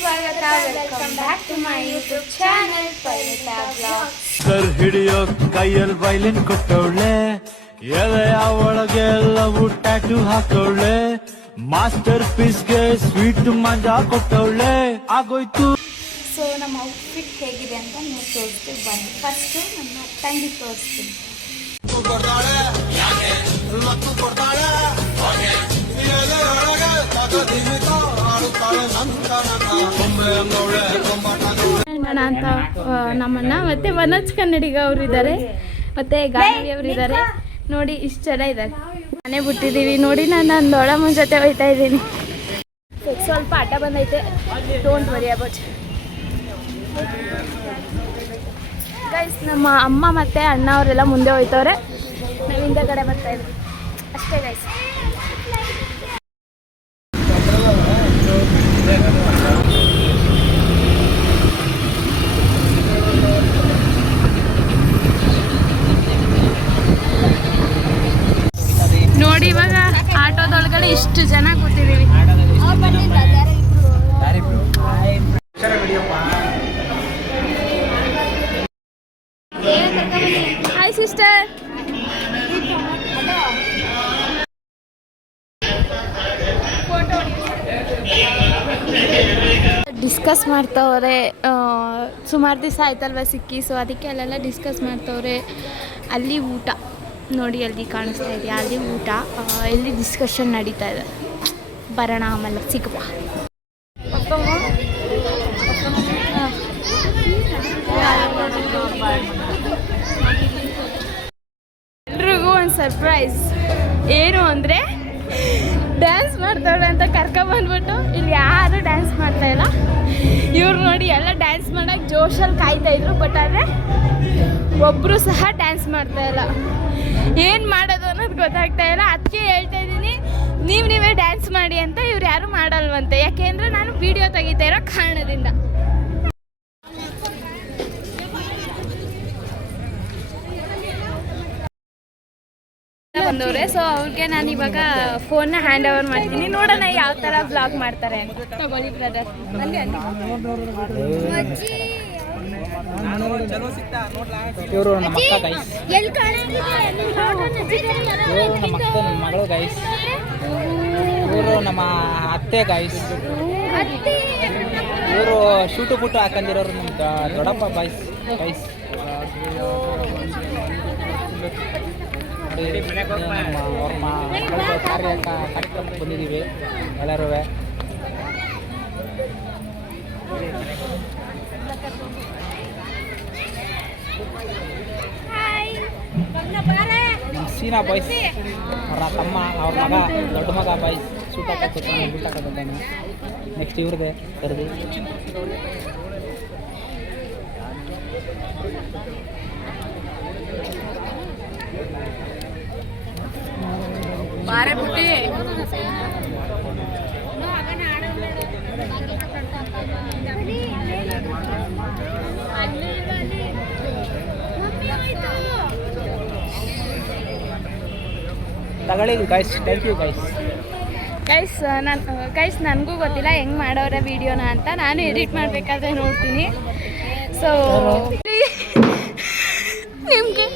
ಸ್ವಾಗತ, welcome back to my YouTube channel Parinita blogs. ಸರ್ ಹಿಡಿಯೋ ಕೈಯಲ್ಲಿ ವೈಲಿನ್ ಕೊಟ್ಟವಳೆ, ಎಲೆಯ ಒಳಗೆ ಎಲ್ಲವೂ ಟ್ಯಾಟೂ ಹಾಕವಳೆ, ಮಾಸ್ಟರ್ ಪೀಸ್ಗೆ ಸ್ವೀಟ್ ಮಂಜಾ ಕೊಟ್ಟವಳೆ. ಆಗೋಯ್ತು. ಸೊ ನಮ್ಮ ಔಟ್ಫಿಟ್ ಹೇಗಿದೆ ಅಂತ ನೀವು ತೋರಿಸ್ತೀವಿ ಬನ್ನಿ. ಫಸ್ಟ್ ನಮ್ಮ ತಂಗಿ ತೋರಿಸ್ತೀನಿ. ಅಂತ ನಮ್ಮನ್ನ ಮತ್ತೆ ಮನೋಜ್ ಕನ್ನಡಿಗ ಅವರು ಇದ್ದಾರೆ, ಮತ್ತೆ ಗಾನವಿ ಅವರು ಇದ್ದಾರೆ. ನೋಡಿ ಇಷ್ಟು ಜನ ಇದ್ದಾರೆ. ಮನೆ ಬಿಟ್ಟಿದ್ದೀವಿ ನೋಡಿ. ನಾನು ನನ್ನ ದೊಡ್ಡಮ್ಮನ ಜೊತೆ ಹೋಗ್ತಾ ಇದ್ದೀನಿ. ಸ್ವಲ್ಪ ಆಟ ಬಂದೈತೆ, ಡೋಂಟ್ ವರಿ ಅಬೌಟ್. ಗೈಸ್ ನಮ್ಮ ಅಮ್ಮ ಮತ್ತು ಅಣ್ಣ ಅವರೆಲ್ಲ ಮುಂದೆ ಹೋಯ್ತವ್ರೆ, ನಾವು ಹಿಂದೆ ಕಡೆ ಬರ್ತಾ ಇದ್ವಿ ಅಷ್ಟೇ ಗೈಸ್. ನೋಡಿ ಇವಾಗ ಆಟೋದೊಳಗಡೆ ಇಷ್ಟು ಜನ ಕೂತಿದ್ದೀವಿ. Hi sister. ಡಿಸ್ಕಸ್ ಮಾಡ್ತವ್ರೆ, ಸುಮಾರು ದಿವಸ ಆಯ್ತಲ್ವ ಸಿಕ್ಕಿ, ಸೊ ಅದಕ್ಕೆ ಅಲ್ಲೆಲ್ಲ ಡಿಸ್ಕಸ್ ಮಾಡ್ತವ್ರೆ. ಅಲ್ಲಿ ಊಟ ನೋಡಿ, ಅಲ್ಲಿ ಕಾಣಿಸ್ತಾ ಇದೆಯಾ, ಅಲ್ಲಿ ಊಟ, ಇಲ್ಲಿ ಡಿಸ್ಕಷನ್ ನಡೀತಾ ಇದೆ. ಬರೋಣ ಆಮೇಲೆ ಸಿಕ್ಕಪ್ಪ. ಎಲ್ರಿಗೂ ಒಂದು ಸರ್ಪ್ರೈಸ್. ಏನು ಅಂದರೆ ಡ್ಯಾನ್ಸ್ ಮಾಡ್ತಾಳೆ ಅಂತ ಕರ್ಕೊಬಂದ್ಬಿಟ್ಟು ಇಲ್ಲಿ ಯಾರು ಡ್ಯಾನ್ಸ್ ಮಾಡ್ತಾಯಿಲ್ಲ. ಇವ್ರು ನೋಡಿ ಎಲ್ಲ ಡ್ಯಾನ್ಸ್ ಮಾಡೋಕ್ಕೆ ಜೋಶಲ್ಲಿ ಕಾಯ್ತಾಯಿದ್ರು, ಬಟ್ ಆದರೆ ಒಬ್ಬರು ಸಹ ಡ್ಯಾನ್ಸ್ ಮಾಡ್ತಾಯಿಲ್ಲ. ಏನು ಮಾಡೋದು ಅನ್ನೋದು ಗೊತ್ತಾಗ್ತಾ ಇಲ್ಲ. ಅದಕ್ಕೆ ಹೇಳ್ತಾ ಇದ್ದೀನಿ, ನೀವೇ ಡ್ಯಾನ್ಸ್ ಮಾಡಿ ಅಂತ. ಇವ್ರು ಯಾರು ಮಾಡಲ್ವಂತೆ, ಯಾಕೆಂದರೆ ನಾನು ವಿಡಿಯೋ ತೆಗಿತಾ ಇರೋ ಕಾರಣದಿಂದ. ಬಂದವ್ರೆ, ಸೊ ಅವ್ರಿಗೆ ನಾನು ಇವಾಗ ಫೋನ್ನ ಹ್ಯಾಂಡ್ ಓವರ್ ಮಾಡ್ತೀನಿ. ನೋಡೋಣ ಯಾವ ಥರ ಬ್ಲಾಗ್ ಮಾಡ್ತಾರೆ ಅಂತ. ತಗೊಳ್ಳಿ ಬ್ರದರ್. ಅಲ್ಲಿ ಇವರು ನಮ್ಮ ಅಕ್ಕ ಗೈಸ್, ಇವರು ನಮ್ಮ ಅಕ್ಕ, ನಮ್ಮ ಮಗಳು ಗೈಸ್, ಇವರು ನಮ್ಮ ಅತ್ತೆ ಗೈಸ್, ಇವರು ಶೂಟು ಪುಟ್ಟು ಹಾಕೊಂಡಿರೋರು ನಮ್ಮ ದೊಡ್ಡಪ್ಪ ಗೈಸ್. ಗೈಸ್ ಅವ್ರ ಕಾರ್ಯಕ್ರಮಕ್ಕೆ ಬಂದಿದ್ದೀವಿ ಎಲ್ಲರೂ. ಸೀನಾ ಬಾಯ್ಸ್ ಅವರ ತಮ್ಮ, ಅವ್ರ ಮಗ, ದೊಡ್ಡ ಮಗ ಬಾಯ್ಸ್ ಶೂಟ್ ಹಾಕೋತಾನೆ, ಬಿಟ್ಟು ಹಾಕೋತಾನೆ. ನೆಕ್ಸ್ಟ್ ಇವ್ರದೇ ಕರೆದು ಬಾರೆ ಬುಟ್ಟಿ. ತಗೊಳ್ಳಿ ಗೈಸ್, ಥ್ಯಾಂಕ್ ಯು ಗೈಸ್. ನನಗೂ ಗೊತ್ತಿಲ್ಲ ಹೆಂಗೆ ಮಾಡೋರೆ ವೀಡಿಯೋನ ಅಂತ. ನಾನು ಎಡಿಟ್ ಮಾಡಬೇಕಾದ್ರೆ ನೋಡ್ತೀನಿ. ಸೊ ನಿಮ್ಗೆ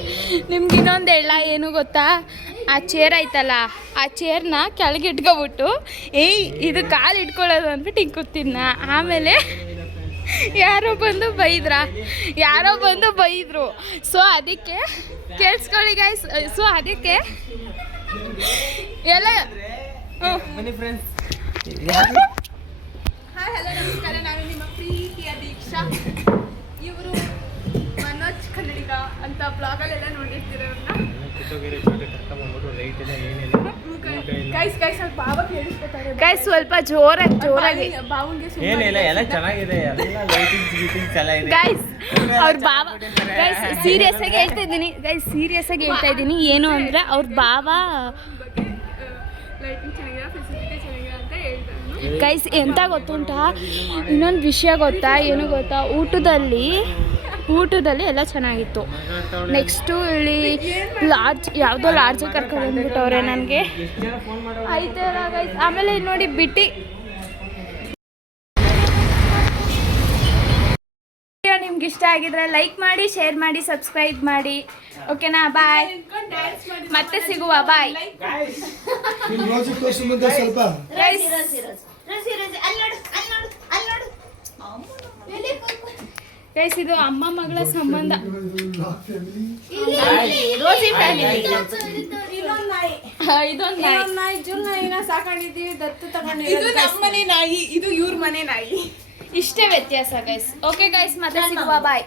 ಇನ್ನೊಂದು ಹೇಳ, ಏನು ಗೊತ್ತಾ, ಆ ಚೇರ್ ಐತಲ್ಲ, ಆ ಚೇರ್ನ ಕೆಳಗೆ ಇಟ್ಕೊಬಿಟ್ಟು ಇದು ಕಾಲು ಇಟ್ಕೊಳ್ಳೋದು ಅಂದ್ಬಿಟ್ಟು ಹಿಂಗೆ ಕೂತಿದ್ನ. ಆಮೇಲೆ ಯಾರೋ ಬಂದು ಬೈದ್ರು. ಸೊ ಅದಕ್ಕೆ ಕೇಳಿಸ್ಕೊಳ್ಳಿ ಗೈಸ್. ಸೊ ಅದಕ್ಕೆ ಎಲ್ಲ ಬನ್ನಿ ಫ್ರೆಂಡ್ಸ್. ಹಾಯ್ ಹಲೋ ನಮಸ್ಕಾರ, ನಾನು ನಿಮ್ಮ ಪ್ರೀತಿಯ ದೀಕ್ಷಾ. ಇವರು ಮನೋಜ್ ಕನ್ನಡಿಗ ಅಂತ ಬ್ಲಾಗಲ್ಲೆಲ್ಲ ನೋಡಿರ್ತೀರವ್ರನ್ನ. ಗೈಸ್ ಸ್ವಲ್ಪ ಜೋರಾಗಿ ಗೈಸ್ ಅವ್ರ ಬಾವ. ಗೈಸ್ ಸೀರಿಯಸ್ ಆಗಿ ಹೇಳ್ತಾ ಇದ್ದೀನಿ. ಏನು ಅಂದರೆ ಅವ್ರ ಬಾವ ಗೈಸ್ ಎಂತ ಗೊತ್ತುಂಟಾ, ಇನ್ನೊಂದು ವಿಷಯ ಗೊತ್ತಾ, ಏನು ಗೊತ್ತಾ, ಊಟದಲ್ಲಿ ಎಲ್ಲ ಚೆನ್ನಾಗಿತ್ತು. ನೆಕ್ಸ್ಟು ಇಲ್ಲಿ ಯಾವುದೋ ಲಾಡ್ಜ್ ಕರ್ಕೊಂಡು ಬಂದ್ಬಿಟ್ಟವ್ರೆ ನನಗೆ. ಆಯ್ತಲ್ಲ ಗೈಸ್. ಆಮೇಲೆ ನೋಡಿ ಬಿಟ್ಟು ನಿಮ್ಗೆ ಇಷ್ಟ ಆಗಿದ್ರೆ ಲೈಕ್ ಮಾಡಿ, ಶೇರ್ ಮಾಡಿ, ಸಬ್ಸ್ಕ್ರೈಬ್ ಮಾಡಿ. ಓಕೆನಾ? ಬಾಯ್. ಮತ್ತೆ ಸಿಗುವ. ಬಾಯ್ ಸ್ವಲ್ಪ ಗೈಸ್, ಇದು ಅಮ್ಮ ಮಗಳ ಸಂಬಂಧ. ರೋಸಿ ಫ್ಯಾಮಿಲಿ. ಇದೊಂದು ನಾಯಿ ಸಾಕೊಂಡಿದ್ದೀವಿ, ದತ್ತು ತಗೊಂಡಿದ್ದೀವಿ. ಇದು ನಮ್ಮನೆ ನಾಯಿ, ಇದು ಇವ್ರ ಮನೆ ನಾಯಿ. ಇಷ್ಟೇ ವ್ಯತ್ಯಾಸ ಗೈಸ್. ಓಕೆ ಗೈಸ್, ಮತ್ತೆ ಸಿಗುವ. ಬಾಯ್.